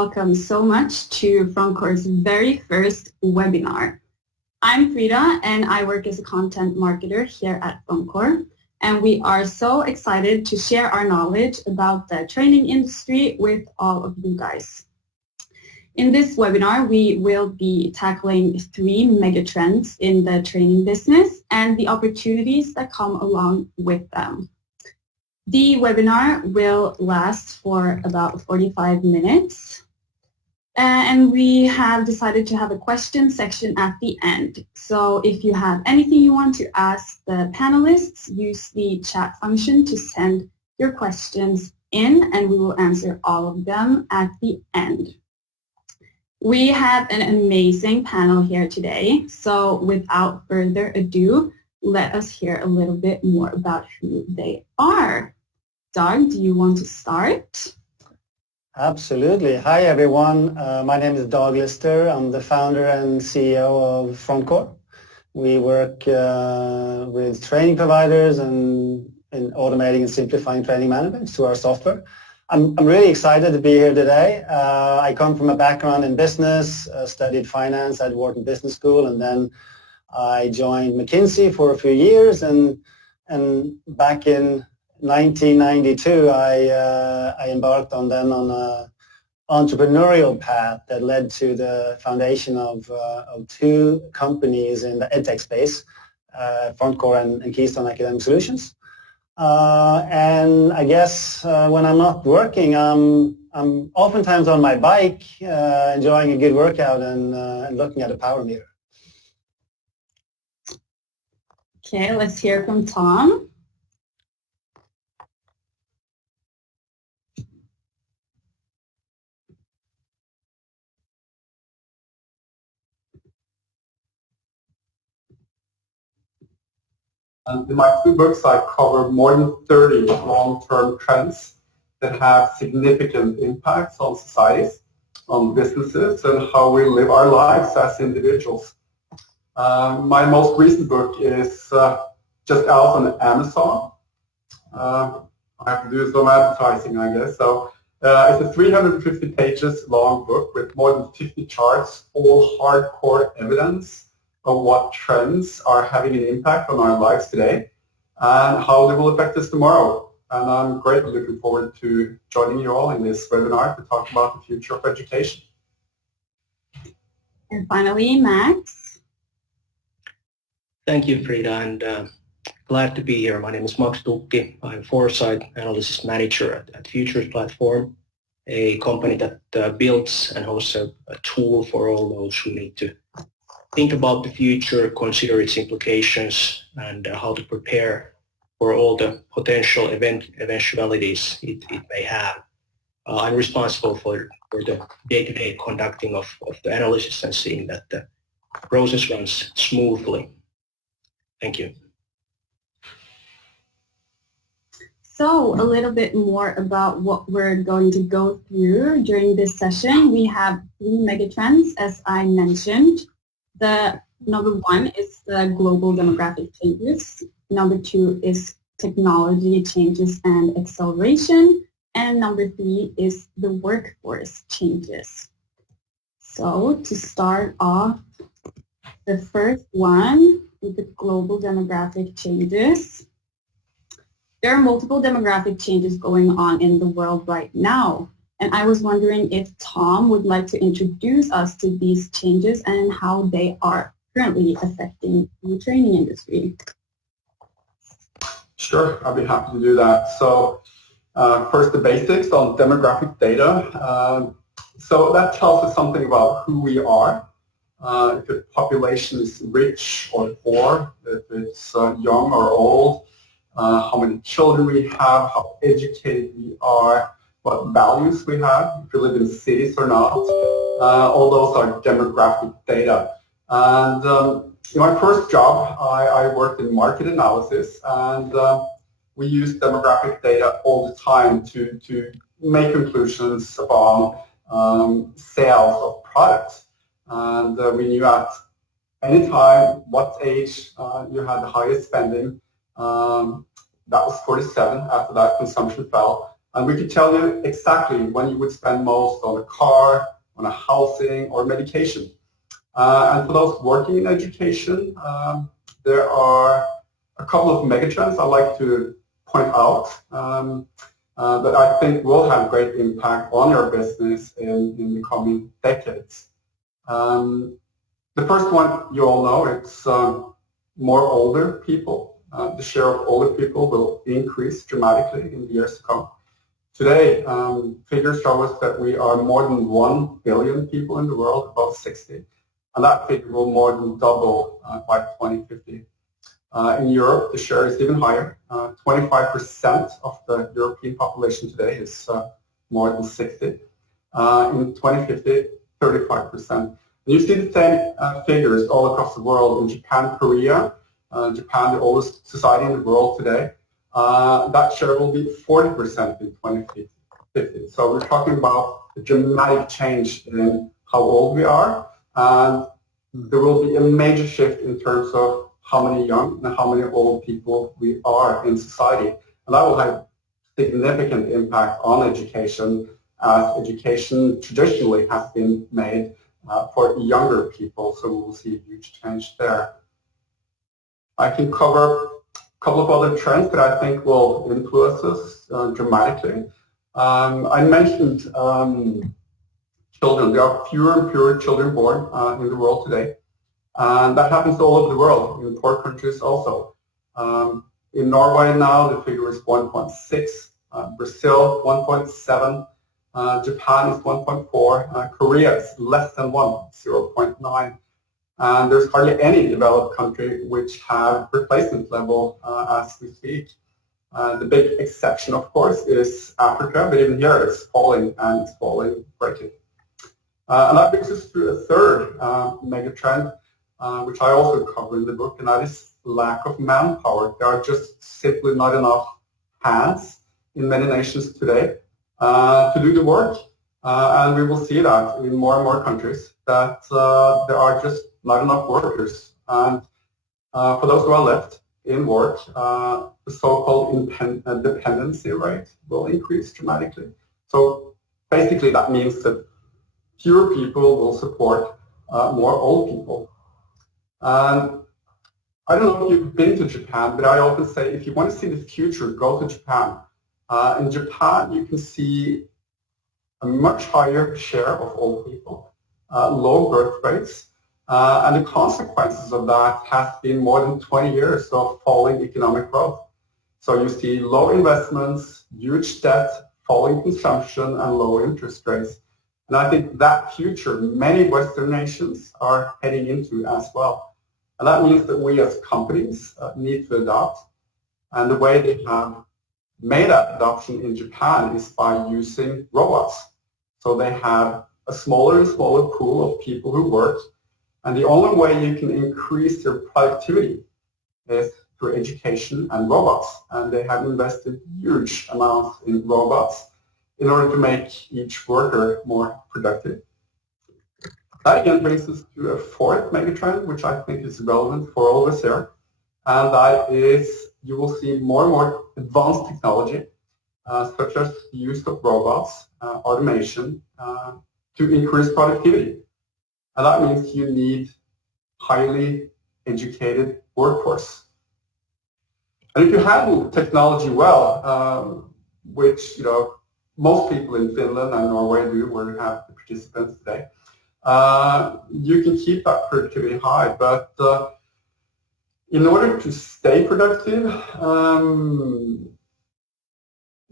welcome so much to Frontcore's very first webinar. I'm Frida and I work as a content marketer here at Frontcore, and we are so excited to share our knowledge about the training industry with all of you guys. In this webinar, we will be tackling 3 megatrends in the training business and the opportunities that come along with them. The webinar will last for about 45 minutes, and we have decided to have a question section at the end. So if you have anything you want to ask the panelists, use the chat function to send your questions in, and we will answer all of them at the end. We have an amazing panel here today, so without further ado, let us hear a little bit more about who they are. Doug, do you want to start? Absolutely. Hi, everyone. My name is Doug Lister. I'm the founder and CEO of Frontcore. We work with training providers and in automating and simplifying training management through our software. I'm really excited to be here today. I come from a background in business, studied finance at Wharton Business School, and then I joined McKinsey for a few years, and back in 1992 I embarked on an entrepreneurial path that led to the foundation of 2 companies in the edtech space, Frontcore and Keystone Academic Solutions. And I guess when I'm not working, I'm oftentimes on my bike, enjoying a good workout and looking at a power meter. Okay, let's hear from Tom. And in my 2 books, I cover more than 30 long-term trends that have significant impacts on societies, on businesses, and how we live our lives as individuals. My most recent book is just out on Amazon. I have to do some advertising, I guess. So it's a 350 pages long book with more than 50 charts, all hardcore evidence of what trends are having an impact on our lives today and how they will affect us tomorrow. And I'm greatly looking forward to joining you all in this webinar to talk about the future of education. And finally, Max. Thank you, Frida, and glad to be here. My name is Max Tukki. I'm Foresight Analysis Manager at Futures Platform, a company that builds and hosts a tool for all those who need to think about the future, consider its implications, and how to prepare for all the potential eventualities it may have. I'm responsible for the day-to-day conducting of the analysis and seeing that the process runs smoothly. Thank you. So a little bit more about what we're going to go through during this session. We have 3 megatrends, as I mentioned. The number 1 is the global demographic changes. Number 2 is technology changes and acceleration. And number 3 is the workforce changes. So to start off, the first one is the global demographic changes. There are multiple demographic changes going on in the world right now. And I was wondering if Tom would like to introduce us to these changes and how they are currently affecting the training industry. Sure, I'll be happy to do that. So first, the basics on demographic data. So that tells us something about who we are. If the population is rich or poor, if it's young or old, how many children we have, how educated we are, what values we have, if we live in cities or not. All those are demographic data. And in my first job, I worked in market analysis, and we use demographic data all the time to make conclusions about sales of products. And we knew at any time what age you had the highest spending. That was 47. After that, consumption fell. And we could tell you exactly when you would spend most on a car, on a housing, or medication. And for those working in education, there are a couple of megatrends I'd like to point out that I think will have great impact on your business in the coming decades. The first one you all know, it's more older people. The share of older people will increase dramatically in the years to come. Today, figures show us that we are more than 1 billion people in the world above 60, and that figure will more than double by 2050. In Europe, the share is even higher. 25% of the European population today is more than 60. In 2050, 35%. You see the same figures all across the world in Japan, Korea. Japan, the oldest society in the world today. That share will be 40% in 2050. So we're talking about a dramatic change in how old we are, and there will be a major shift in terms of how many young and how many old people we are in society. And that will have significant impact on education, as education traditionally has been made for younger people, so we will see a huge change there. I can cover a couple of other trends that I think will influence us dramatically. I mentioned children. There are fewer and fewer children born in the world today. And that happens all over the world, in poor countries also. In Norway now, the figure is 1.6, Brazil 1.7, Japan is 1.4, Korea is less than 1, 0.9. And there's hardly any developed country which have replacement level as we speak. The big exception, of course, is Africa, but even here it's falling, and it's falling greatly. And that brings us to a third megatrend, which I also cover in the book, and that is lack of manpower. There are just simply not enough hands in many nations today to do the work. And we will see that in more and more countries, that there are just not enough workers. And for those who are left in work, the so-called dependency rate will increase dramatically. So basically that means that fewer people will support more old people. And I don't know if you've been to Japan, but I often say if you want to see the future, go to Japan. In Japan, you can see a much higher share of old people, low birth rates, and the consequences of that have been more than 20 years of falling economic growth. So you see low investments, huge debt, falling consumption, and low interest rates. And I think that future many Western nations are heading into as well. And that means that we as companies need to adopt. And the way they have made that adoption in Japan is by using robots. So they have a smaller and smaller pool of people who work. And the only way you can increase their productivity is through education and robots. And they have invested huge amounts in robots in order to make each worker more productive. That again brings us to a fourth megatrend, which I think is relevant for all of us here. And that is you will see more and more advanced technology, such as the use of robots, automation, to increase productivity. And that means you need highly educated workforce. And if you handle technology well, which most people in Finland and Norway do, where we have the participants today, you can keep that productivity high. But in order to stay productive,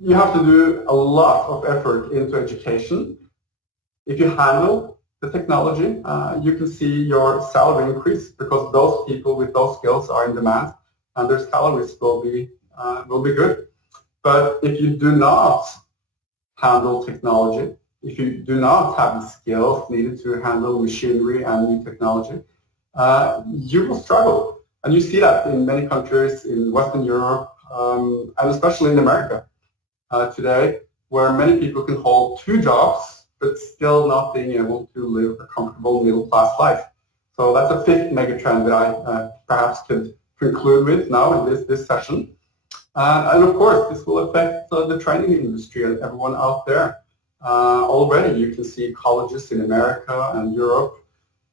you have to do a lot of effort into education. If you handle the technology, you can see your salary increase because those people with those skills are in demand and their salaries will be good. But if you do not handle technology, if you do not have the skills needed to handle machinery and new technology, you will struggle. And you see that in many countries in Western Europe, and especially in America today, where many people can hold two jobs but still not being able to live a comfortable middle-class life. So that's a fifth megatrend that I perhaps could conclude with now in this session. And of course, this will affect the training industry and everyone out there. Already you can see colleges in America and Europe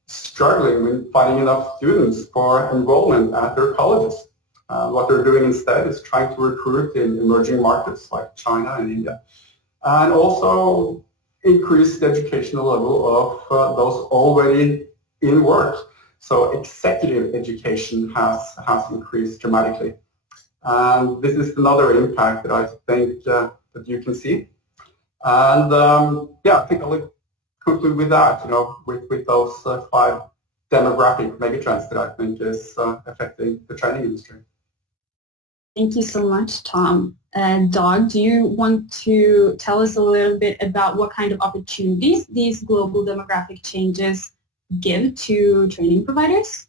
struggling with finding enough students for enrollment at their colleges. What they're doing instead is trying to recruit in emerging markets like China and India, and also increase the educational level of those already in work. So executive education has increased dramatically. And this is another impact that I think that you can see. And yeah, I think I'll conclude with that, with those 5 demographic megatrends that I think is affecting the training industry. Thank you so much, Tom. Dag, do you want to tell us a little bit about what kind of opportunities these global demographic changes give to training providers?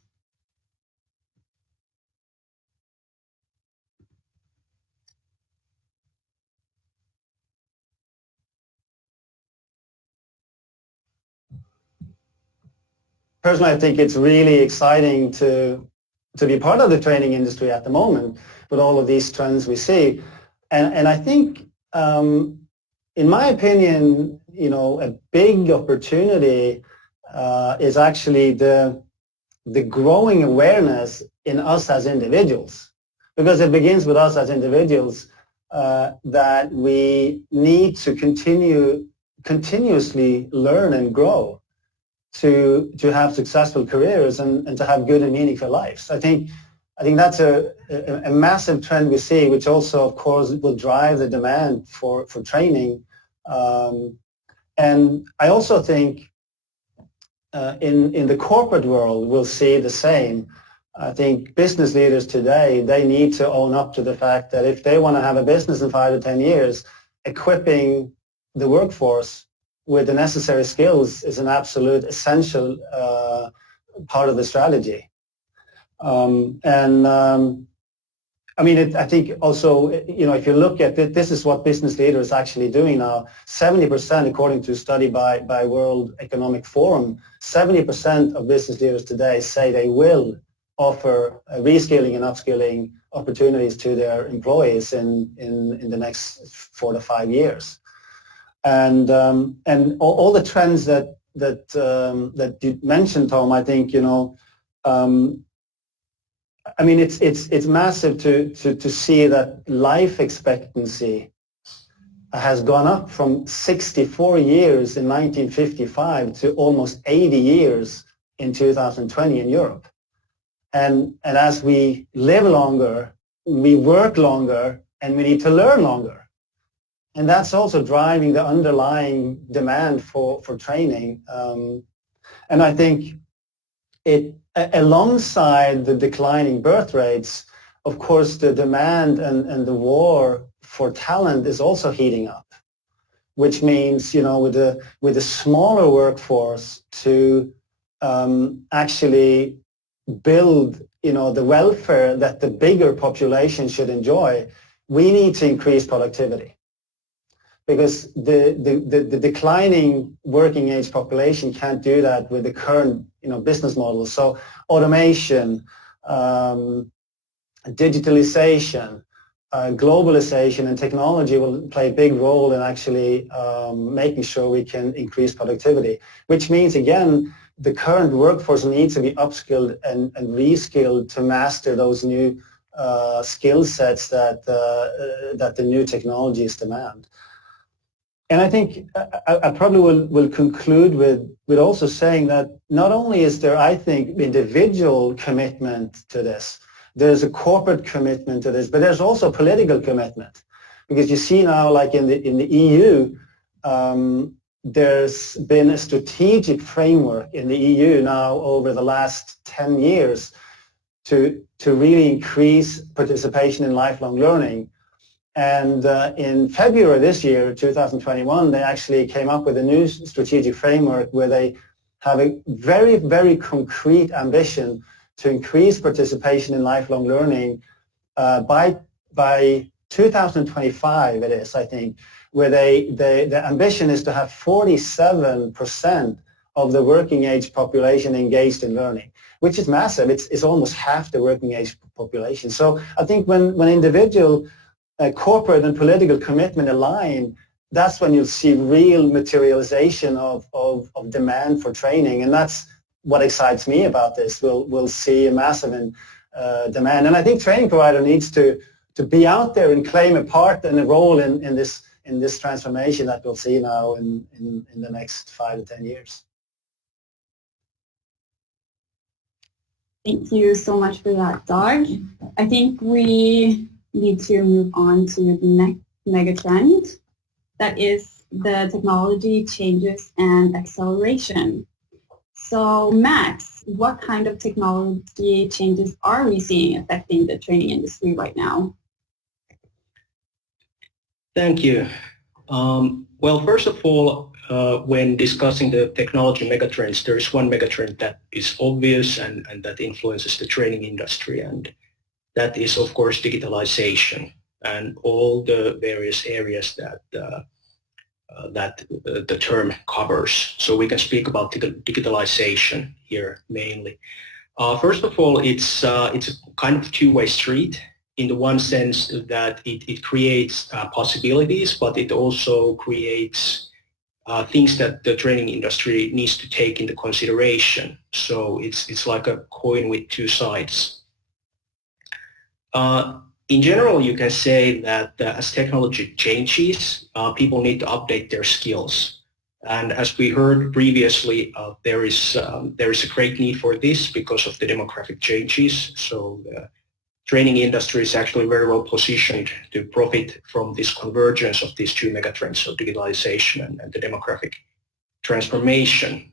Personally, I think it's really exciting to be part of the training industry at the moment with all of these trends we see. And I think, in my opinion, a big opportunity is actually the growing awareness in us as individuals, because it begins with us as individuals, that we need to continuously learn and grow to have successful careers and to have good and meaningful lives. I think that's a massive trend we see, which also, of course, will drive the demand for training. And I also think in the corporate world, we'll see the same. I think business leaders today, they need to own up to the fact that if they want to have a business in 5 to 10 years, equipping the workforce with the necessary skills is an absolute essential part of the strategy. I think also, if you look at it, this is what business leaders are actually doing now. 70%, according to a study by World Economic Forum, 70% of business leaders today say they will offer reskilling and upskilling opportunities to their employees in the next 4 to 5 years. And all the trends that you mentioned, Tom, I think, it's massive to see that life expectancy has gone up from 64 years in 1955 to almost 80 years in 2020 in Europe. And as we live longer, we work longer, and we need to learn longer. And that's also driving the underlying demand for training. And I think alongside the declining birth rates, of course, the demand and the war for talent is also heating up, which means, with a smaller workforce to actually build, the welfare that the bigger population should enjoy, we need to increase productivity. Because the declining working age population can't do that with the current business models. So automation, digitalization, globalization, and technology will play a big role in actually making sure we can increase productivity. Which means, again, the current workforce needs to be upskilled and reskilled to master those new skill sets that the new technologies demand. And I think I probably will conclude with also saying that not only is there, I think, individual commitment to this, there's a corporate commitment to this, but there's also political commitment. Because you see now, like in the EU, there's been a strategic framework in the EU now over the last 10 years to really increase participation in lifelong learning. And in February this year, 2021, they actually came up with a new strategic framework where they have a very, very concrete ambition to increase participation in lifelong learning by 2025, it is, I think, where the ambition is to have 47% of the working age population engaged in learning. which is massive. It's almost half the working age population. So I think when individual, corporate and political commitment align, that's when you'll see real materialization of demand for training, and that's what excites me about this. We'll see a massive demand, and I think training provider needs to be out there and claim a part and a role in this transformation that we'll see now in the next 5 to 10 years. Thank you so much for that, Dag. I think we need to move on to the next megatrend. That is the technology changes and acceleration. So Max, what kind of technology changes are we seeing affecting the training industry right now? Thank you. Well, first of all, when discussing the technology megatrends, there is one megatrend that is obvious and that influences the training industry, and that is, of course, digitalization and all the various areas that the term covers. So we can speak about digitalization here mainly. First of all, it's a kind of two-way street in the one sense that it creates possibilities, but it also creates things that the training industry needs to take into consideration. So it's like a coin with two sides. In general, you can say that as technology changes, people need to update their skills. And as we heard previously, there is a great need for this because of the demographic changes. So the training industry is actually very well positioned to profit from this convergence of these two megatrends, so digitalization and the demographic transformation.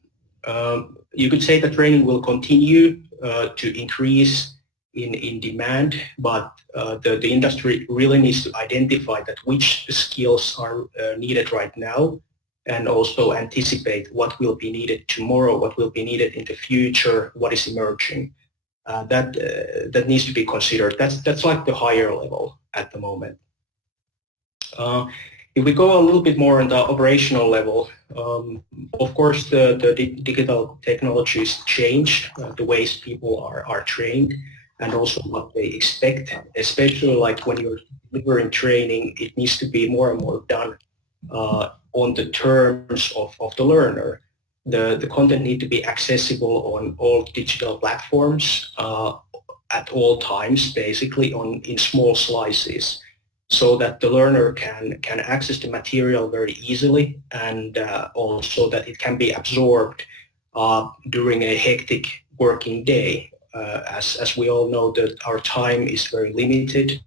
You could say that training will continue to increase in demand, but the industry really needs to identify that which skills are needed right now, and also anticipate what will be needed tomorrow, what will be needed in the future, what is emerging. That needs to be considered. That's like the higher level at the moment. If we go a little bit more on the operational level, of course the digital technologies change the ways people are trained and also what they expect, especially like when you're delivering training, it needs to be more and more done on the terms of the learner. The content need to be accessible on all digital platforms at all times, basically in small slices, so that the learner can access the material very easily, and also that it can be absorbed during a hectic working day. As we all know that our time is very limited.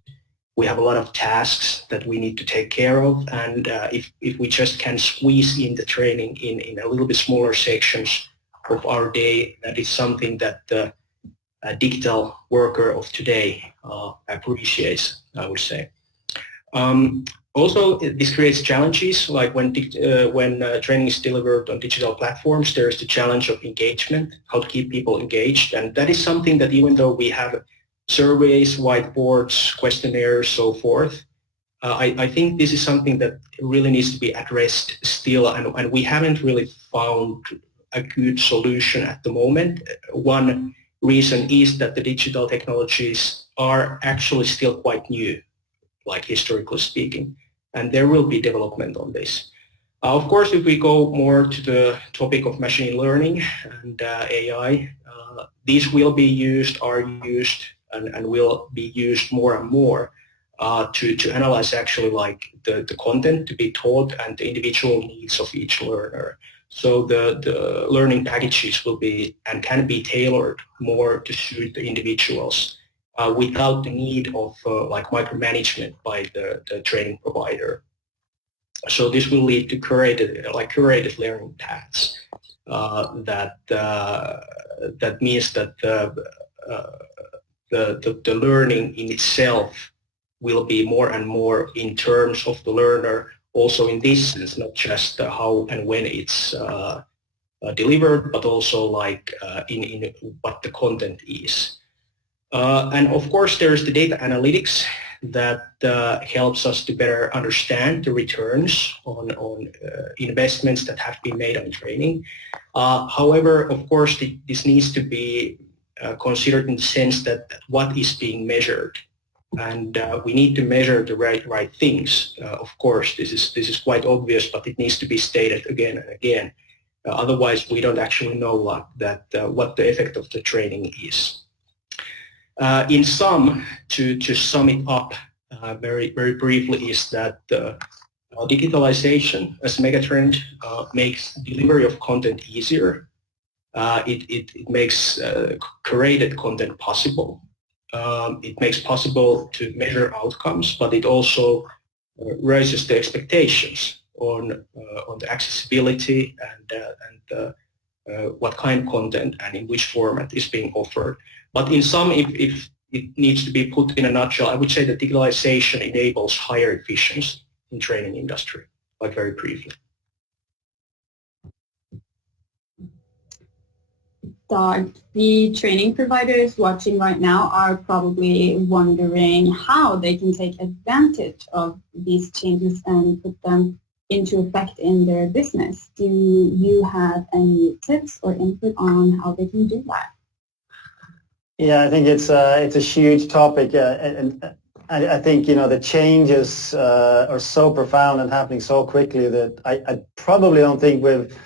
We have a lot of tasks that we need to take care of, and if we just can squeeze in the training in a little bit smaller sections of our day, that is something that the digital worker of today appreciates, I would say. Also, this creates challenges, like when training is delivered on digital platforms, there is the challenge of engagement, how to keep people engaged, and that is something that even though we have surveys, whiteboards, questionnaires, so forth, I think this is something that really needs to be addressed still, and we haven't really found a good solution at the moment. One reason is that the digital technologies are actually still quite new, like historically speaking, and there will be development on this. Of course, if we go more to the topic of machine learning and AI, these will be used, are used, and will be used more and more to analyze actually like the content to be taught and the individual needs of each learner. So the learning packages will be and can be tailored more to suit the individuals without the need of like micromanagement by the training provider. So this will lead to curated learning paths. That means that the learning in itself will be more and more in terms of the learner, also in this sense, not just how and when it's delivered, but also like in what the content is. And of course, there's the data analytics that helps us to better understand the returns on investments that have been made on training. However, of course, this needs to be considered in the sense that what is being measured. And we need to measure the right things. Of course, this is quite obvious, but it needs to be stated again and again. Otherwise, we don't actually know what the effect of the training is. In sum, to sum it up very briefly, is that digitalization as megatrend makes delivery of content easier. It makes curated content possible. It makes possible to measure outcomes, but it also raises the expectations on the accessibility and what kind of content and in which format is being offered. But in sum, if it needs to be put in a nutshell, I would say that digitalization enables higher efficiency in training industry, like very briefly. Dag, the training providers watching right now are probably wondering how they can take advantage of these changes and put them into effect in their business. Do you have any tips or input on how they can do that? Yeah, I think it's a huge topic, and I think the changes are so profound and happening so quickly that I probably don't think we've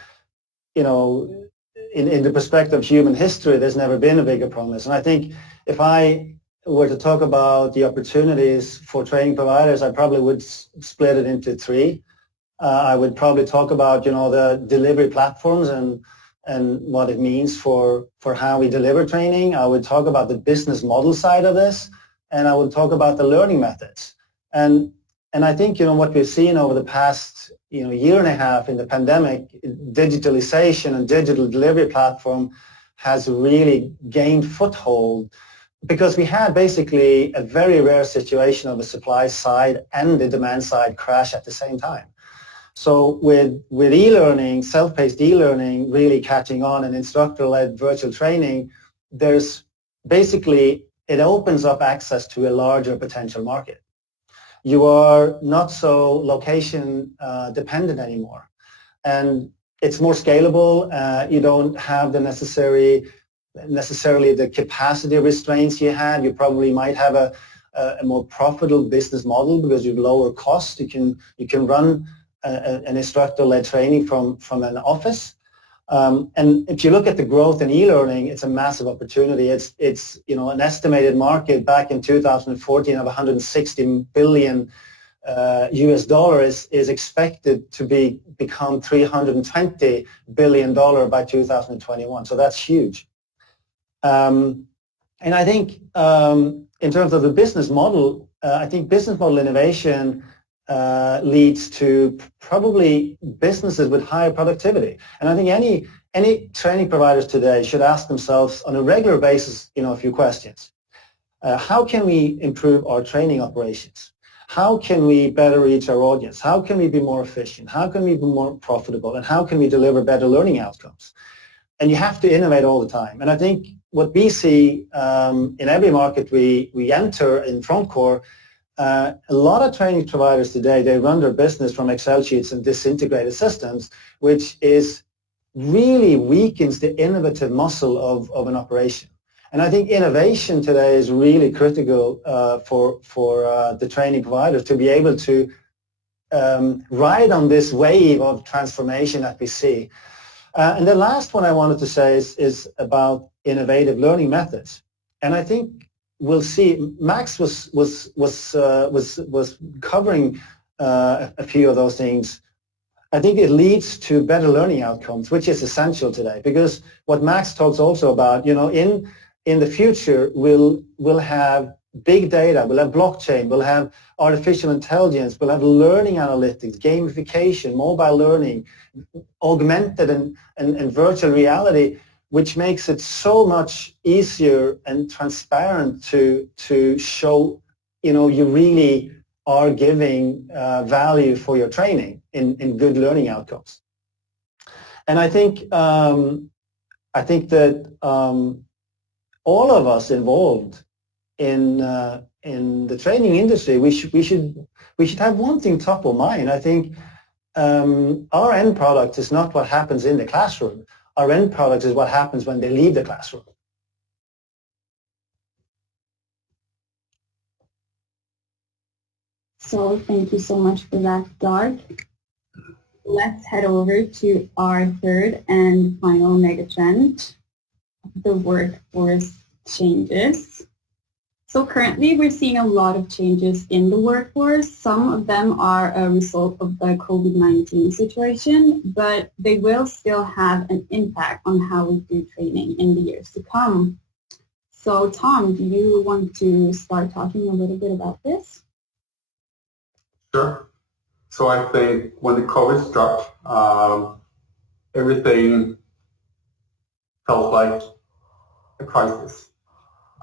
in the perspective of human history, there's never been a bigger promise. And I think if I were to talk about the opportunities for training providers, I probably would split it into three. I would probably talk about the delivery platforms and what it means for how we deliver training. I would talk about the business model side of this, and I would talk about the learning methods. And I think what we've seen over the past year and a half in the pandemic, digitalization and digital delivery platform has really gained foothold, because we had basically a very rare situation of the supply side and the demand side crash at the same time. So with e-learning, self-paced e-learning really catching on, and instructor-led virtual training, there's basically, it opens up access to a larger potential market. You are not so location dependent anymore, and it's more scalable. You don't have the necessarily the capacity restraints you had. You probably might have a more profitable business model because you have lower costs. You can run an instructor-led training from an office. And if you look at the growth in e-learning, it's a massive opportunity. It's an estimated market back in 2014 of $160 billion US dollars is expected to become $320 billion by 2021. So that's huge. And I think in terms of the business model, I think business model innovation leads to probably businesses with higher productivity. And I think any training providers today should ask themselves on a regular basis, a few questions. How can we improve our training operations? How can we better reach our audience? How can we be more efficient? How can we be more profitable? And how can we deliver better learning outcomes? And you have to innovate all the time. And I think what we see in every market we enter in Frontcore, a lot of training providers today, they run their business from Excel sheets and disintegrated systems, which really weakens the innovative muscle of an operation. And I think innovation today is really critical for the training providers to be able to ride on this wave of transformation that we see. And the last one I wanted to say is about innovative learning methods. And I think we'll see, Max was covering a few of those things. I think it leads to better learning outcomes, which is essential today, because what Max talks also about, in the future, we'll have big data, we'll have blockchain, we'll have artificial intelligence, we'll have learning analytics, gamification, mobile learning, augmented and virtual reality, which makes it so much easier and transparent to show, you really are giving value for your training in good learning outcomes. And I think that all of us involved in the training industry, we should have one thing top of mind. I think our end product is not what happens in the classroom. Our end product is what happens when they leave the classroom. So thank you so much for that, Doug. Let's head over to our third and final megatrend, the workforce changes. So currently we're seeing a lot of changes in the workforce. Some of them are a result of the COVID-19 situation, but they will still have an impact on how we do training in the years to come. So Tom, do you want to start talking a little bit about this? Sure. So I think when the COVID struck, everything felt like a crisis.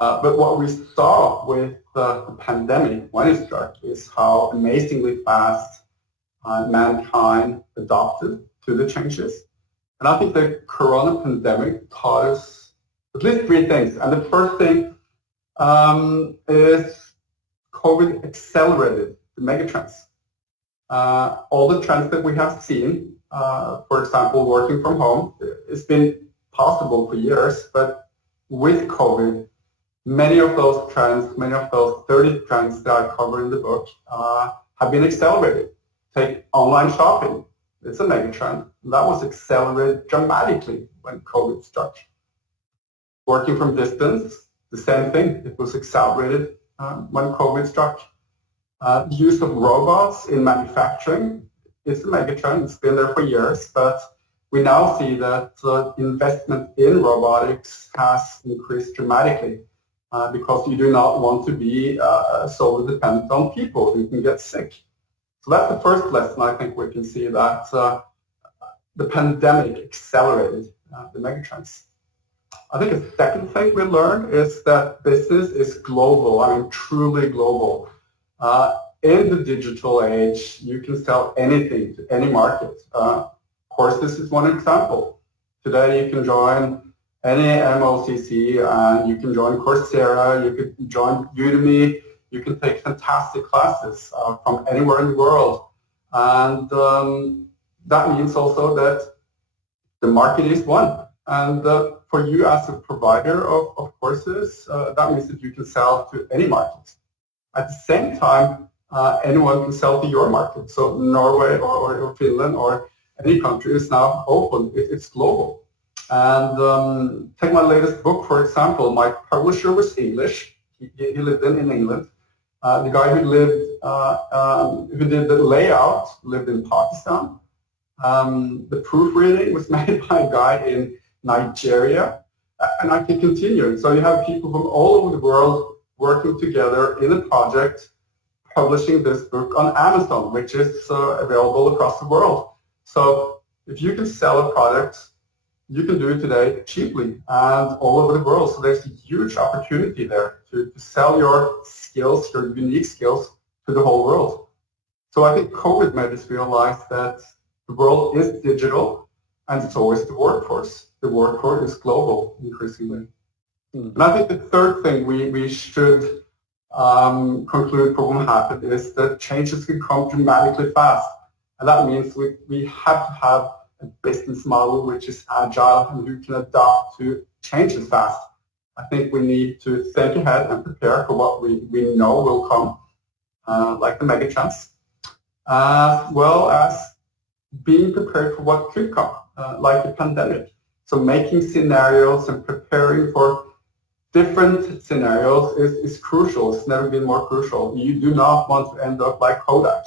But what we saw with the pandemic when it struck is how amazingly fast mankind adopted to the changes. And I think the corona pandemic taught us at least three things. And the first thing is COVID accelerated the megatrends. All the trends that we have seen, for example, working from home, it's been possible for years, but with COVID, many of those trends, many of those 30 trends that I cover in the book have been accelerated. Take online shopping. It's a megatrend. That was accelerated dramatically when COVID struck. Working from distance, the same thing. It was accelerated when COVID struck. The use of robots in manufacturing is a megatrend. It's been there for years, but we now see that investment in robotics has increased dramatically because you do not want to be solely dependent on people who can get sick. So that's the first lesson I think we can see, that the pandemic accelerated the megatrends. I think a second thing we learned is that business is global, I mean truly global. In the digital age, you can sell anything to any market. Courses is one example. Today you can join any MOCC and you can join Coursera, you can join Udemy, you can take fantastic classes from anywhere in the world. And that means also that the market is one. And for you as a provider of courses, that means that you can sell to any market. At the same time, anyone can sell to your market. So Norway or Finland or any country is now open. It's global. And take my latest book, for example. My publisher was English. He lived in England. The guy who did the layout lived in Pakistan. The proofreading was made by a guy in Nigeria. And I can continue. So you have people from all over the world working together in a project, publishing this book on Amazon, which is available across the world. So if you can sell a product, you can do it today cheaply and all over the world. So there's a huge opportunity there to sell your skills, your unique skills, to the whole world. So I think COVID made us realize that the world is digital and so is the workforce. The workforce is global increasingly. And I think the third thing we should conclude from what happened is that changes can come dramatically fast. And that means we have to have a business model which is agile and who can adapt to changes fast. I think we need to think ahead and prepare for what we know will come, like the megatrends, as well as being prepared for what could come, like the pandemic. So making scenarios and preparing for different scenarios is crucial. It's never been more crucial. You do not want to end up like Kodak.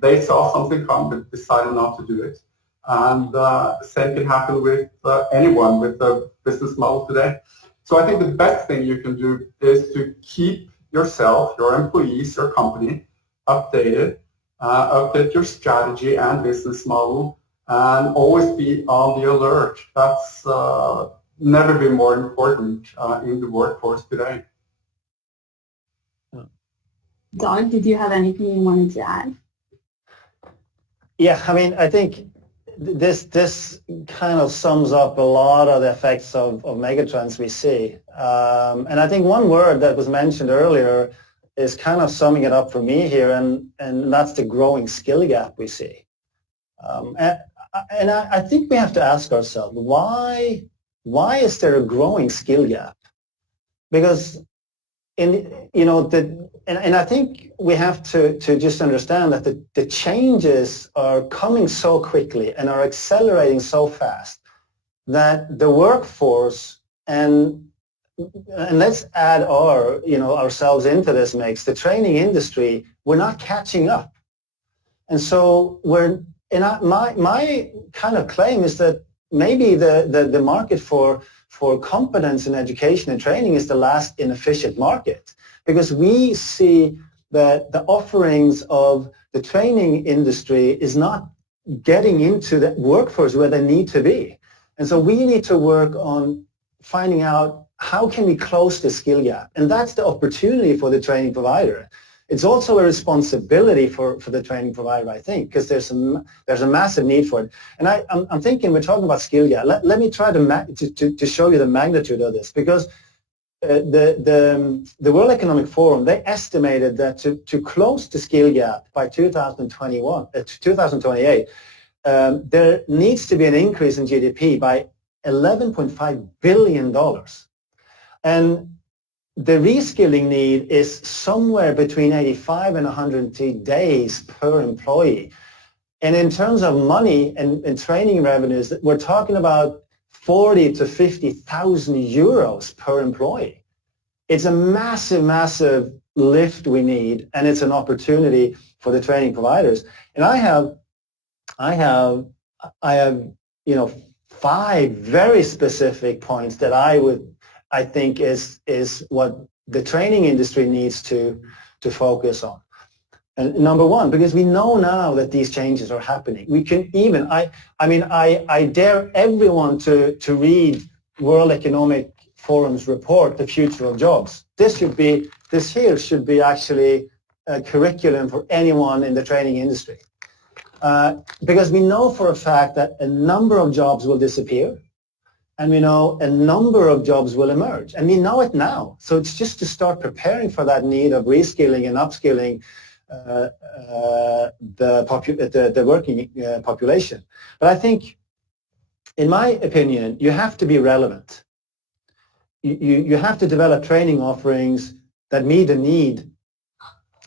They saw something come but decided not to do it. And the same can happen with anyone with a business model today. So I think the best thing you can do is to keep yourself, your employees, your company updated, update your strategy and business model, and always be on the alert. That's never been more important in the workforce today. Doug, did you have anything you wanted to add? Yeah, I mean, I think this kind of sums up a lot of the effects of megatrends we see. And I think one word that was mentioned earlier is kind of summing it up for me here, and that's the growing skill gap we see. And I think we have to ask ourselves, why is there a growing skill gap? Because and I think we have to just understand that the changes are coming so quickly and are accelerating so fast that the workforce and let's add ourselves into this mix, the training industry, we're not catching up. And so my kind of claim is that maybe the market for competence in education and training is the last inefficient market, because we see that the offerings of the training industry is not getting into the workforce where they need to be. And so we need to work on finding out how can we close the skill gap. And that's the opportunity for the training provider. It's also a responsibility for the training provider, I think, because there's a massive need for it. And I'm thinking we're talking about skill gap. Let me try to show you the magnitude of this, because the World Economic Forum, they estimated that to close the skill gap by 2028, there needs to be an increase in GDP by $11.5 billion. And the reskilling need is somewhere between 85 and 100 days per employee. And in terms of money and training revenues, we're talking about 40 to 50,000 euros per employee. It's a massive, massive lift we need, and it's an opportunity for the training providers. And I have 5 very specific points that I think is what the training industry needs to focus on. And number one, because we know now that these changes are happening. We can even, I dare everyone to read World Economic Forum's report, The Future of Jobs. This here should be actually a curriculum for anyone in the training industry. Because we know for a fact that a number of jobs will disappear, and we know a number of jobs will emerge, and we know it now. So it's just to start preparing for that need of reskilling and upskilling the working population. But I think, in my opinion, you have to be relevant. You have to develop training offerings that meet the need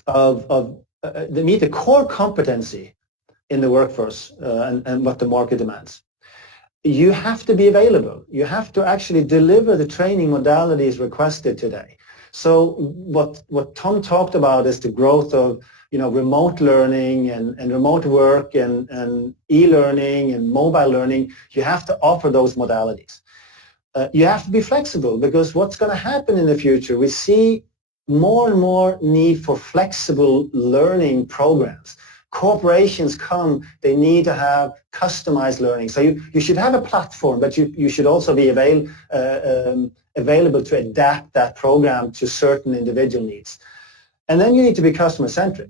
that meet the core competency in the workforce and what the market demands. You have to be available. You have to actually deliver the training modalities requested today. So what Tom talked about is the growth of remote learning and remote work and e-learning and mobile learning. You have to offer those modalities. You have to be flexible, because what's going to happen in the future, we see more and more need for flexible learning programs. Corporations they need to have customized learning. So you should have a platform, but you should also be available to adapt that program to certain individual needs. And then you need to be customer-centric.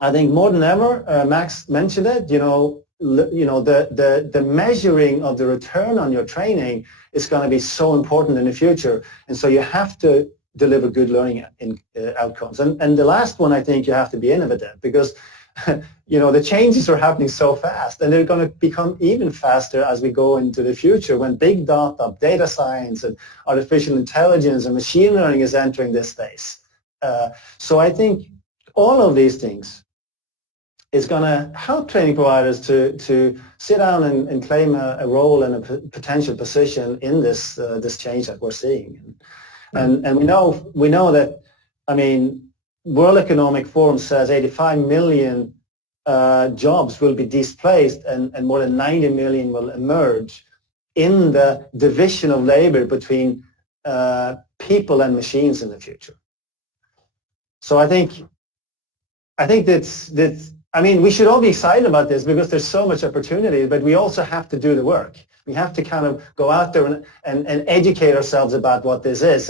I think more than ever, Max mentioned it, the measuring of the return on your training is going to be so important in the future. And so you have to deliver good learning outcomes. And the last one, I think you have to be innovative, because the changes are happening so fast, and they're going to become even faster as we go into the future, when big data science and artificial intelligence and machine learning is entering this space. So I think all of these things is going to help training providers to sit down and claim a role and a potential position in this change that we're seeing. And we know that, World Economic Forum says 85 million jobs will be displaced, and more than 90 million will emerge in the division of labor between people and machines in the future. So I think that's we should all be excited about this, because there's so much opportunity, but we also have to do the work. We have to kind of go out there and educate ourselves about what this is,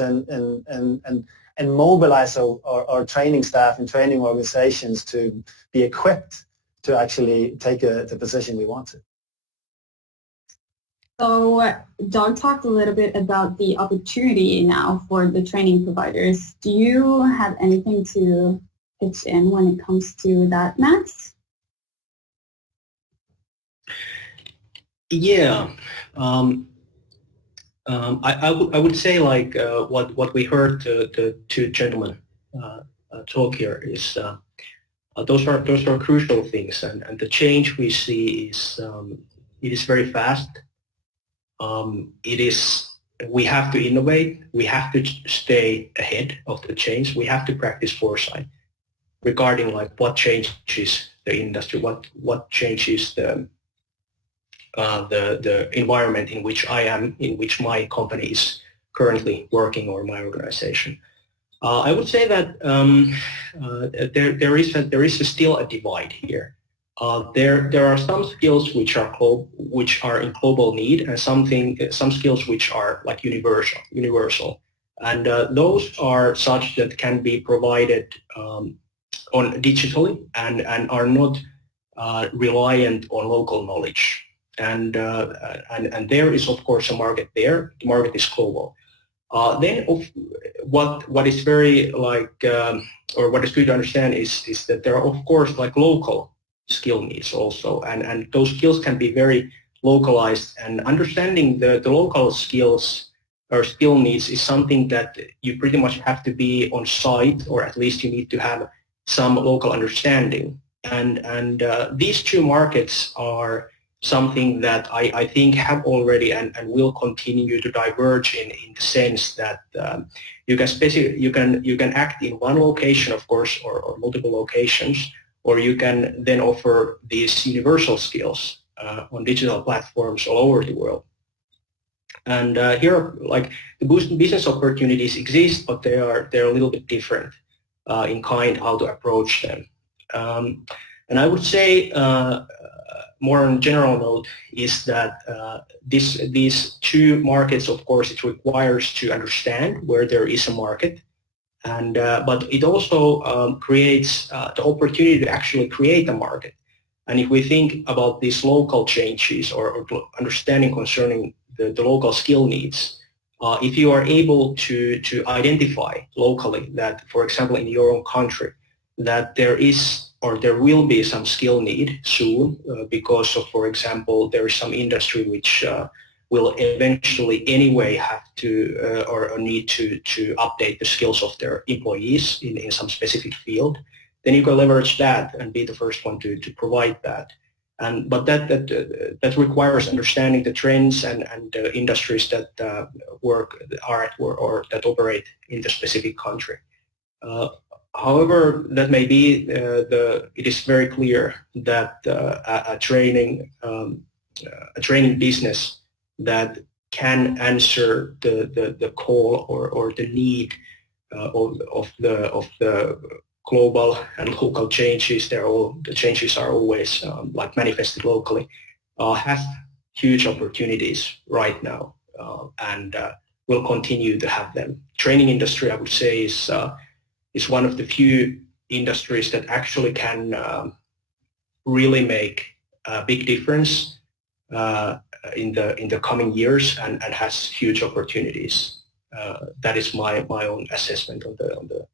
and mobilize our training staff and training organizations to be equipped to actually take the position we want to. So Doug talked a little bit about the opportunity now for the training providers. Do you have anything to pitch in when it comes to that, Max? Yeah. I would say, like what we heard the two gentlemen talk here is those are crucial things, and the change we see is it is very fast. We have to innovate. We have to stay ahead of the change. We have to practice foresight regarding like what changes the industry, what changes the environment in which I am, in which my company is currently working, or my organization. I would say that there is still a divide here. There are some skills which are in global need, and some skills which are like universal, and those are such that can be provided on digitally and are not reliant on local knowledge. And there is of course a market there. The market is global. What is very or what is good to understand is that there are of course like local skill needs also, and those skills can be very localized, and understanding the local skills or skill needs is something that you pretty much have to be on site, or at least you need to have some local understanding. And these two markets are something that I think have already and will continue to diverge in the sense that you can act in one location, of course, or multiple locations, or you can then offer these universal skills on digital platforms all over the world. And here, like the business opportunities exist, but they're a little bit different in kind how to approach them. And I would say more on general note is that these two markets, of course, it requires to understand where there is a market, and but it also creates the opportunity to actually create a market. And if we think about these local changes or understanding concerning the local skill needs, if you are able to identify locally that, for example, in your own country, that there is or there will be some skill need soon because of, for example, there is some industry which will eventually anyway have to or need to update the skills of their employees in some specific field, then you can leverage that and be the first one to provide that. But that requires understanding the trends and the industries that are at work or that operate in the specific country. However, that may be, it is very clear that a training business that can answer the call or the need of the global and local changes, the changes are always like manifested locally, has huge opportunities right now and will continue to have them. Training industry, I would say, is one of the few industries that actually can really make a big difference in the coming years and has huge opportunities. That is my own assessment on the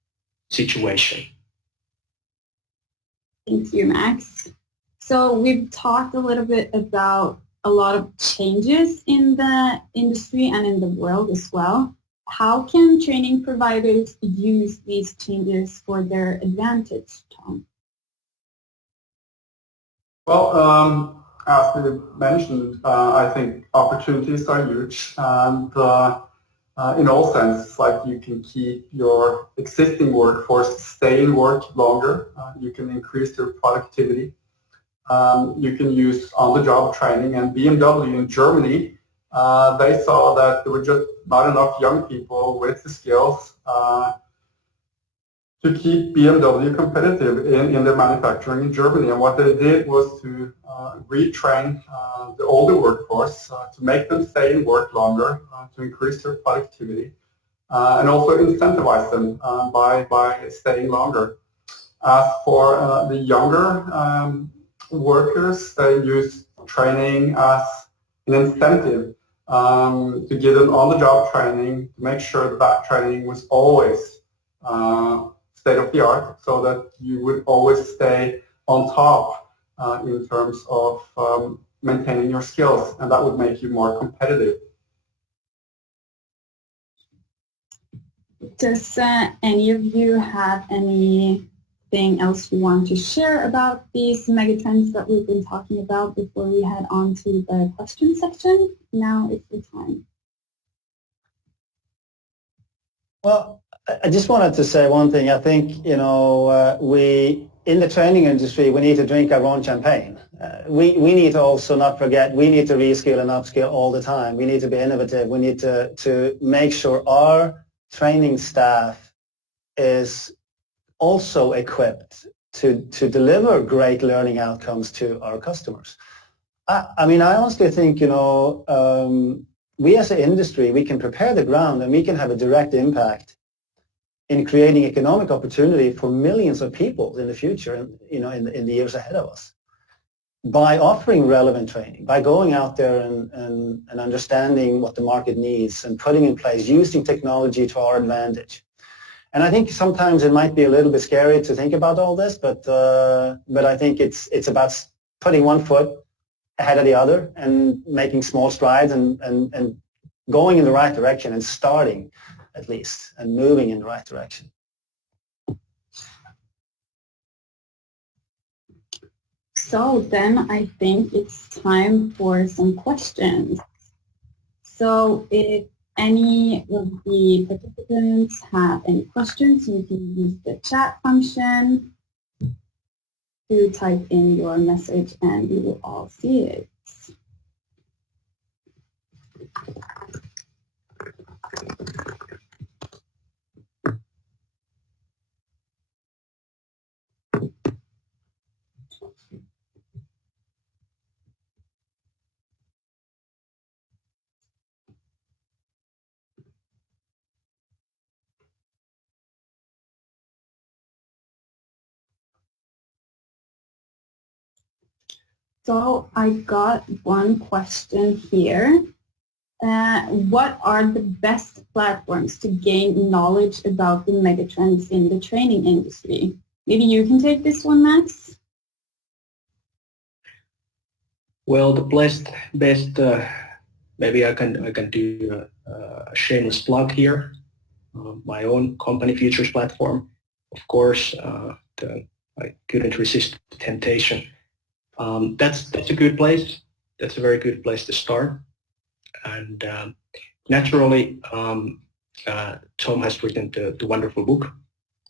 situation. Thank you, Max. So we've talked a little bit about a lot of changes in the industry and in the world as well. How can training providers use these changes for their advantage, Tom? Well, as we mentioned, I think opportunities are huge, and in all senses, like you can keep your existing workforce stay in work longer, you can increase their productivity, you can use on-the-job training, and BMW in Germany, they saw that there were just not enough young people with the skills to keep BMW competitive in their manufacturing in Germany. And what they did was to retrain the older workforce to make them stay in work longer, to increase their productivity, and also incentivize them by staying longer. As for the younger workers, they use training as an incentive to give them on-the-job training, to make sure that training was always state-of-the-art, so that you would always stay on top in terms of maintaining your skills, and that would make you more competitive. Does any of you have anything else you want to share about these megatrends that we've been talking about before we head on to the question section? Now is the time. Well, I just wanted to say one thing. I think, we, in the training industry, we need to drink our own champagne. We need to also not forget, we need to reskill and upskill all the time. We need to be innovative. We need to make sure our training staff is also equipped to deliver great learning outcomes to our customers. I mean, I honestly think, we as an industry, we can prepare the ground and we can have a direct impact in creating economic opportunity for millions of people in the future, in the years ahead of us, by offering relevant training, by going out there and understanding what the market needs and putting in place, using technology to our advantage. And I think sometimes it might be a little bit scary to think about all this, but I think it's about putting one foot ahead of the other and making small strides and going in the right direction and starting at least and moving in the right direction. So then I think it's time for some questions. So if any of the participants have any questions, you can use the chat function to type in your message and we will all see it. So I got one question here. What are the best platforms to gain knowledge about the megatrends in the training industry? Maybe you can take this one, Max. Well, the best maybe I can do a shameless plug here. My own company futures platform. Of course, I couldn't resist the temptation. That's a good place. That's a very good place to start. And naturally, Tom has written the wonderful book,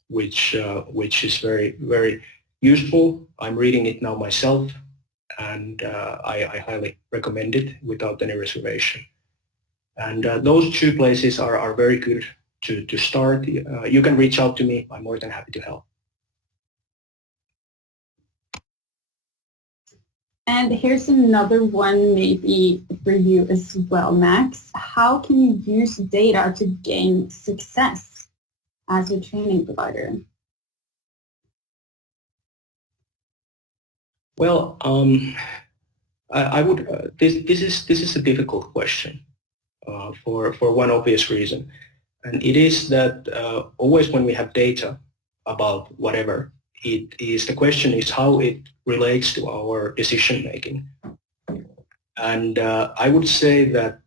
which is very, very useful. I'm reading it now myself, and I highly recommend it without any reservation. And those two places are very good to start. You can reach out to me. I'm more than happy to help. And here's another one maybe for you as well, Max. How can you use data to gain success as a training provider? Well, I would. This is a difficult question for one obvious reason, and it is that always when we have data about whatever, the question is how it relates to our decision making. And I would say that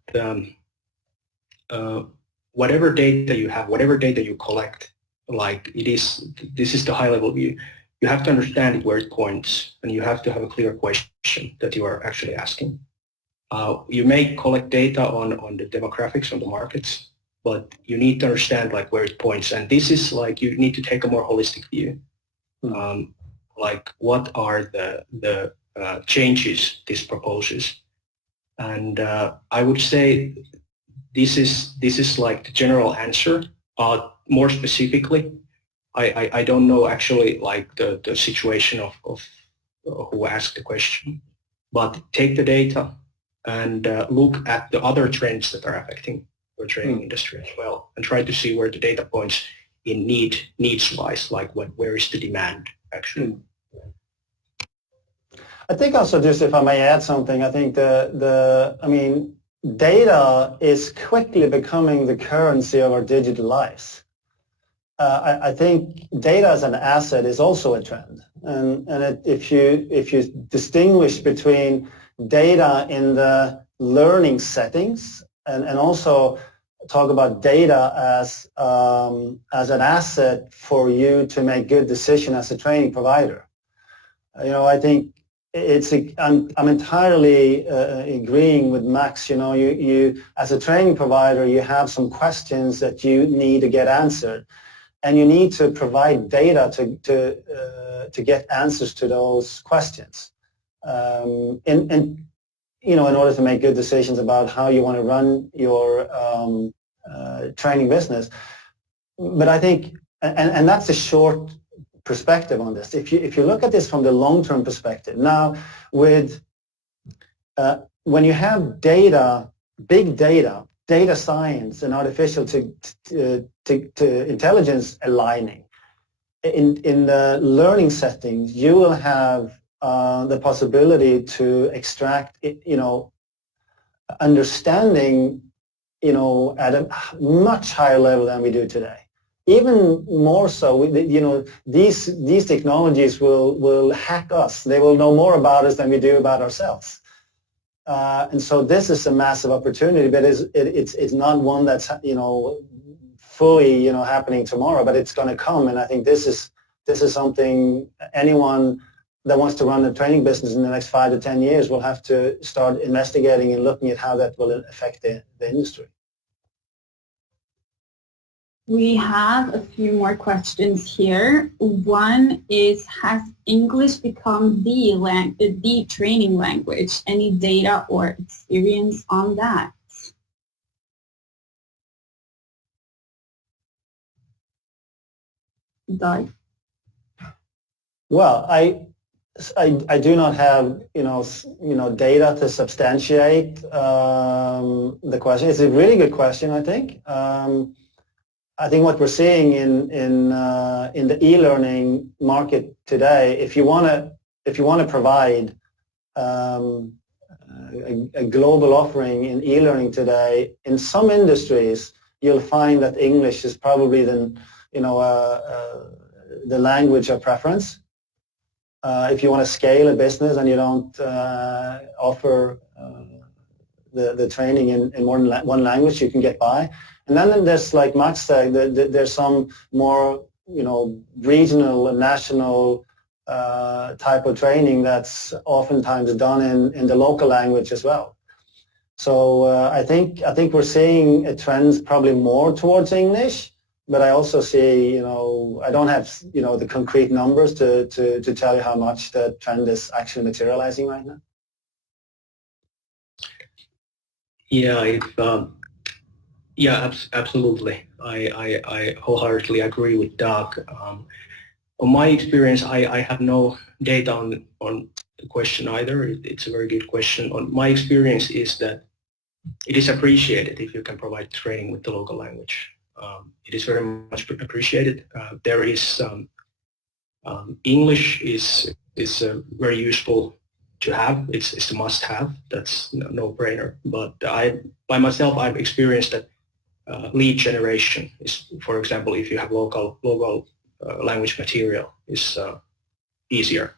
whatever data you have, whatever data you collect, this is the high level view. You have to understand where it points, and you have to have a clear question that you are actually asking. You may collect data on the demographics on the markets, but you need to understand where it points. And this is you need to take a more holistic view. What are the changes this proposes? And I would say this is the general answer. More specifically, I don't know actually the situation of who asked the question, but take the data and look at the other trends that are affecting the training industry as well, and try to see where the data points in needs-wise, where is the demand actually. I think also, just if I may add something, I think data is quickly becoming the currency of our digital lives. I think data as an asset is also a trend, and if you distinguish between data in the learning settings and also talk about data as an asset for you to make good decision as a training provider. I think I'm entirely agreeing with Max. You as a training provider, you have some questions that you need to get answered, and you need to provide data to get answers to those questions. In order to make good decisions about how you want to run your training business. But I think, and that's a short perspective on this. If you look at this from the long-term perspective, now when you have data, big data science, and artificial to intelligence aligning in the learning settings, you will have the possibility to extract, understanding, at a much higher level than we do today. Even more so, these technologies will hack us. They will know more about us than we do about ourselves. And so this is a massive opportunity, but it's not one that's fully happening tomorrow, but it's going to come. And I think this is something anyone that wants to run a training business in the next 5 to 10 years will have to start investigating and looking at how that will affect the industry. We have a few more questions here. One is, has English become the training language? Any data or experience on that? Doug? Well, I do not have data to substantiate the question. It's a really good question, I think. I think what we're seeing in the e-learning market today, if you want to provide a global offering in e-learning today, in some industries you'll find that English is probably the language of preference. If you want to scale a business and you don't offer the training in more than one language, you can get by. And then there's, like Max said, there's some more regional and national type of training that's oftentimes done in the local language as well. So I think we're seeing a trend probably more towards English. But I also see, I don't have, the concrete numbers to tell you how much the trend is actually materializing right now. Yeah, absolutely. I wholeheartedly agree with Doug. On my experience, I have no data on the question either. It's a very good question. On my experience is that it is appreciated if you can provide training with the local language. It is very much appreciated. There is English is very useful to have. It's a must-have. That's no-brainer. But by myself, I've experienced that lead generation is, for example, if you have local language material, is easier.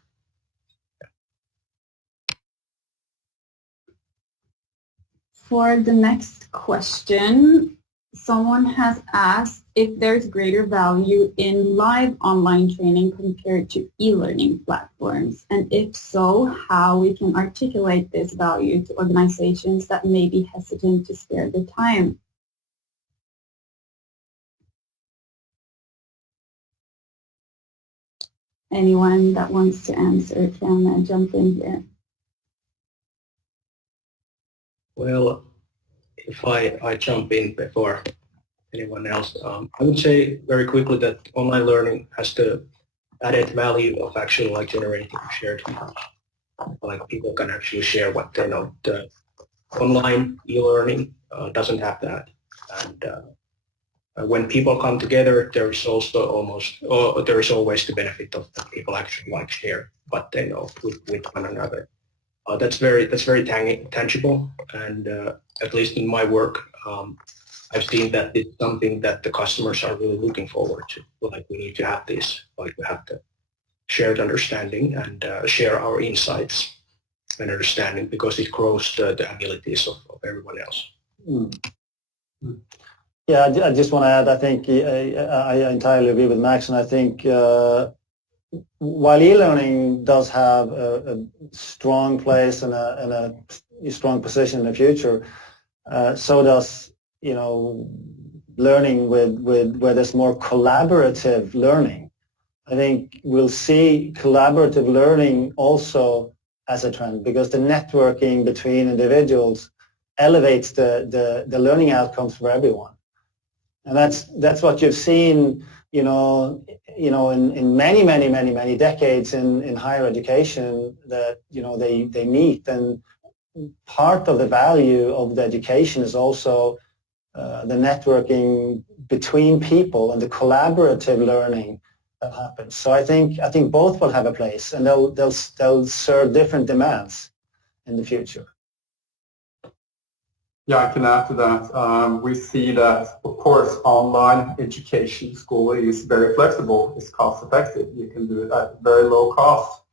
For the next question, someone has asked if there's greater value in live online training compared to e-learning platforms, and if so, how we can articulate this value to organizations that may be hesitant to spare the time. Anyone that wants to answer can jump in here. Well, if I jump in before anyone else, I would say very quickly that online learning has the added value of actually like generating shared knowledge. Like people can actually share what they know. The online e-learning doesn't have that. And when people come together, there is also there is always the benefit of that people actually like share what they know with one another. That's very tangible, and at least in my work, I've seen that it's something that the customers are really looking forward to. Like we need to have this, like we have the shared understanding and share our insights and understanding because it grows the abilities of everyone else. Yeah, I just want to add, I think I entirely agree with Max, and I think while e-learning does have a strong place and a strong position in the future, so does, learning with where there's more collaborative learning. I think we'll see collaborative learning also as a trend, because the networking between individuals elevates the learning outcomes for everyone. And that's what you've seen, in many decades in higher education, that they meet. And part of the value of the education is also the networking between people and the collaborative learning that happens. So I think both will have a place, and they'll serve different demands in the future. Yeah, I can add to that. We see that, of course, online education, schooling is very flexible. It's cost effective. You can do it at very low cost.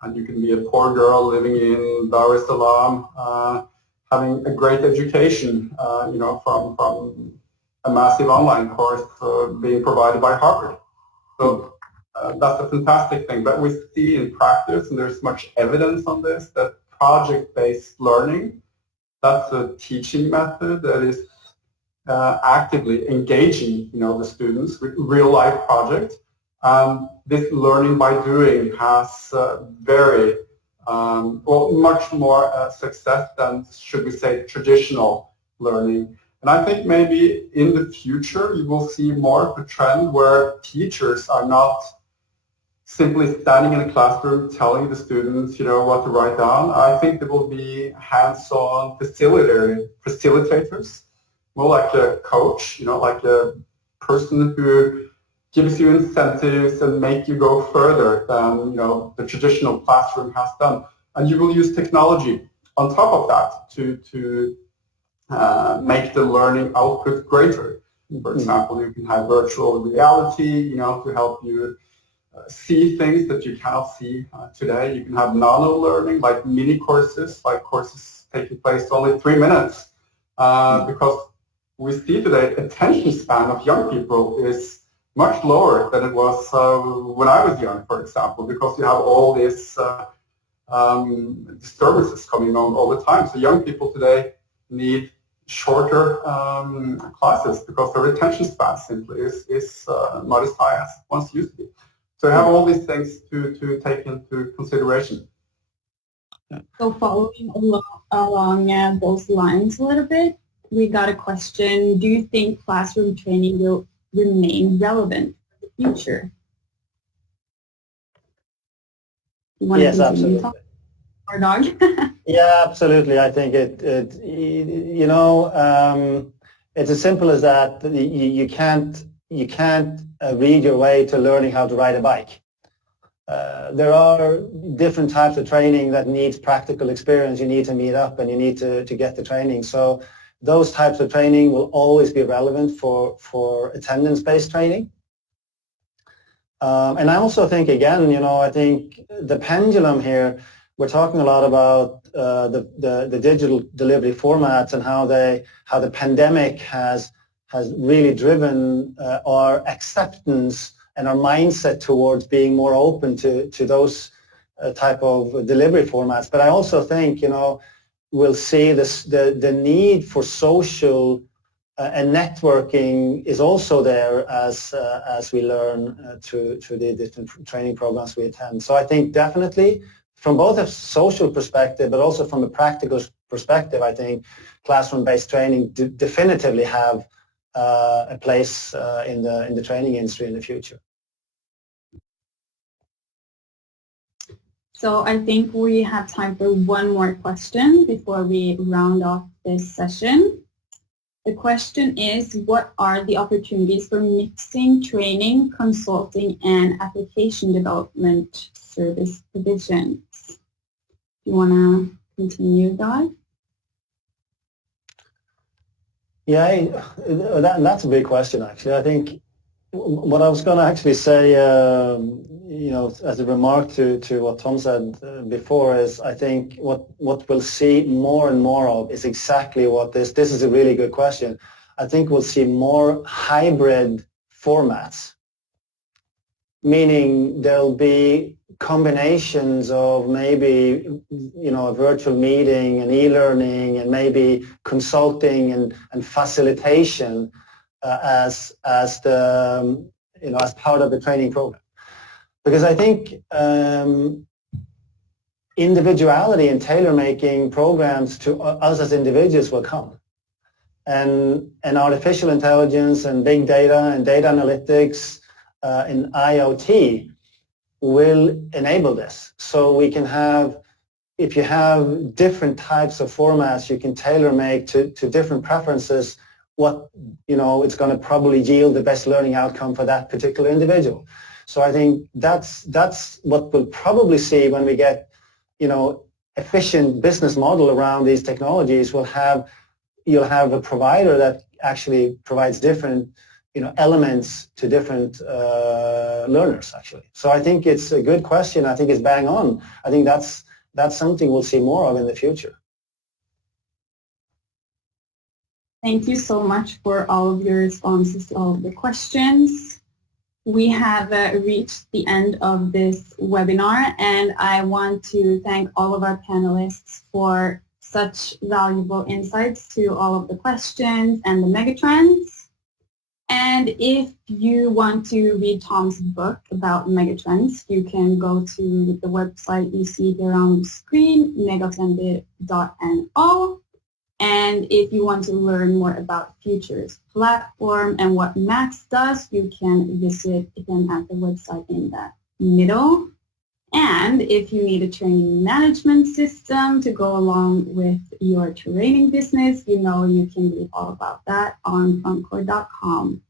And you can be a poor girl living in Dar es Salaam, having a great education, from a massive online course being provided by Harvard. So that's a fantastic thing. But we see in practice, and there's much evidence on this, that project-based learning, that's a teaching method that is actively engaging, the students with real-life projects. This learning by doing has much more success than, should we say, traditional learning. And I think maybe in the future you will see more of a trend where teachers are not simply standing in a classroom telling the students, what to write down. I think there will be hands-on facilitators, more like a coach, like a person who gives you incentives and make you go further than, the traditional classroom has done. And you will use technology on top of that to make the learning output greater. For example, you can have virtual reality, to help you see things that you cannot see today. You can have nano learning, like mini courses, like courses taking place only 3 minutes, because we see today attention span of young people is much lower than it was when I was young, for example, because you have all these disturbances coming on all the time. So young people today need shorter classes because their attention span simply is not as high as it once used to be. So you have all these things to take into consideration. So following along those lines a little bit, we got a question. Do you think classroom training will remain relevant for the future? You want Yes, to continue absolutely. Or dog? Yeah, absolutely. I think it's as simple as that. You can't read your way to learning how to ride a bike. There are different types of training that needs practical experience. You need to meet up and you need to get the training. So those types of training will always be relevant for attendance-based training. And I also think, again, I think the pendulum here, we're talking a lot about the digital delivery formats and how the pandemic has really driven our acceptance and our mindset towards being more open to those type of delivery formats. But I also think, we'll see the need for social and networking is also there as we learn through the different training programs we attend. So I think definitely from both a social perspective, but also from a practical perspective, I think classroom-based training definitively have a place in the training industry in the future. So I think we have time for one more question before we round off this session. The question is, what are the opportunities for mixing training, consulting, and application development service provisions? Do you want to continue, Dag? Yeah, that's a big question, actually. I think what I was going to actually say, as a remark to what Tom said before, is I think what we'll see more and more of is exactly what this is a really good question. I think we'll see more hybrid formats, meaning there'll be combinations of maybe, a virtual meeting and e-learning and maybe consulting and facilitation as the, as part of the training program. Because I think individuality and tailor-making programs to us as individuals will come. And artificial intelligence and big data and data analytics in IoT will enable this. So we can have, if you have different types of formats, you can tailor-make to different preferences what, it's going to probably yield the best learning outcome for that particular individual. So I think that's what we'll probably see when we get, efficient business model around these technologies. You'll have a provider that actually provides different, elements to different learners, actually. So I think it's a good question. I think it's bang on. I think that's something we'll see more of in the future. Thank you so much for all of your responses to all of the questions. We have reached the end of this webinar, and I want to thank all of our panelists for such valuable insights to all of the questions and the megatrends. And if you want to read Tom's book about megatrends, you can go to the website you see here on the screen, megatrend.no. And if you want to learn more about Futures platform and what Max does, you can visit him at the website in the middle. And if you need a training management system to go along with your training business, you can read all about that on frontcore.com.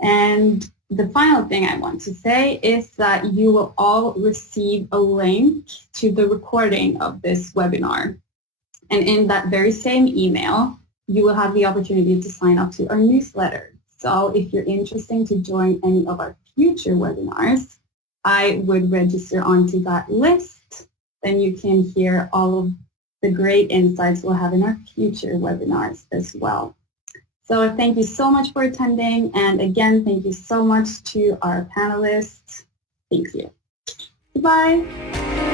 And the final thing I want to say is that you will all receive a link to the recording of this webinar. And in that very same email, you will have the opportunity to sign up to our newsletter. So if you're interested to join any of our future webinars, I would register onto that list. Then you can hear all of the great insights we'll have in our future webinars as well. So thank you so much for attending. And again, thank you so much to our panelists. Thank you. Goodbye.